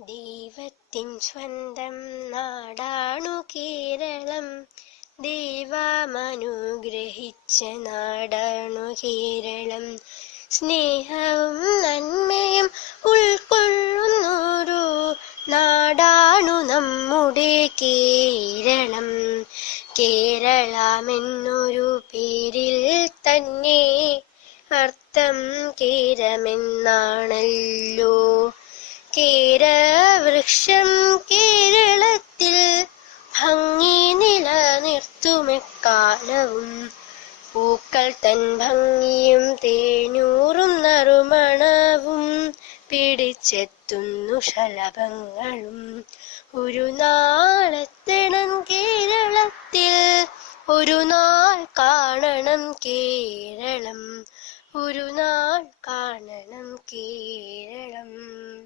ദൈവത്തിൻ സ്വന്തം നാടാണു കേരളം, ദൈവമനുഗ്രഹിച്ച നാടാണു കേരളം. സ്നേഹവും നന്മയും ഉൾക്കൊള്ളുന്നൊരു നാടാണു നമ്മുടെ കേരളം. കേരളമെന്നൊരു പേരിൽ തന്നെ അർത്ഥം കേരമെന്നാണല്ലോ. കേരവൃക്ഷം കേരളത്തിൽ ഭംഗി നിലനിർത്തുമെക്കാലവും. പൂക്കൾ തൻ ഭംഗിയും തേനൂറും നറുമണവും പിടിച്ചെത്തുന്നു ശലഭങ്ങളും. ഒരു നാളെത്തണം കേരളത്തിൽ, ഒരു നാൾ കാണണം കേരളം, ഒരു നാൾ കാണണം കേരളം.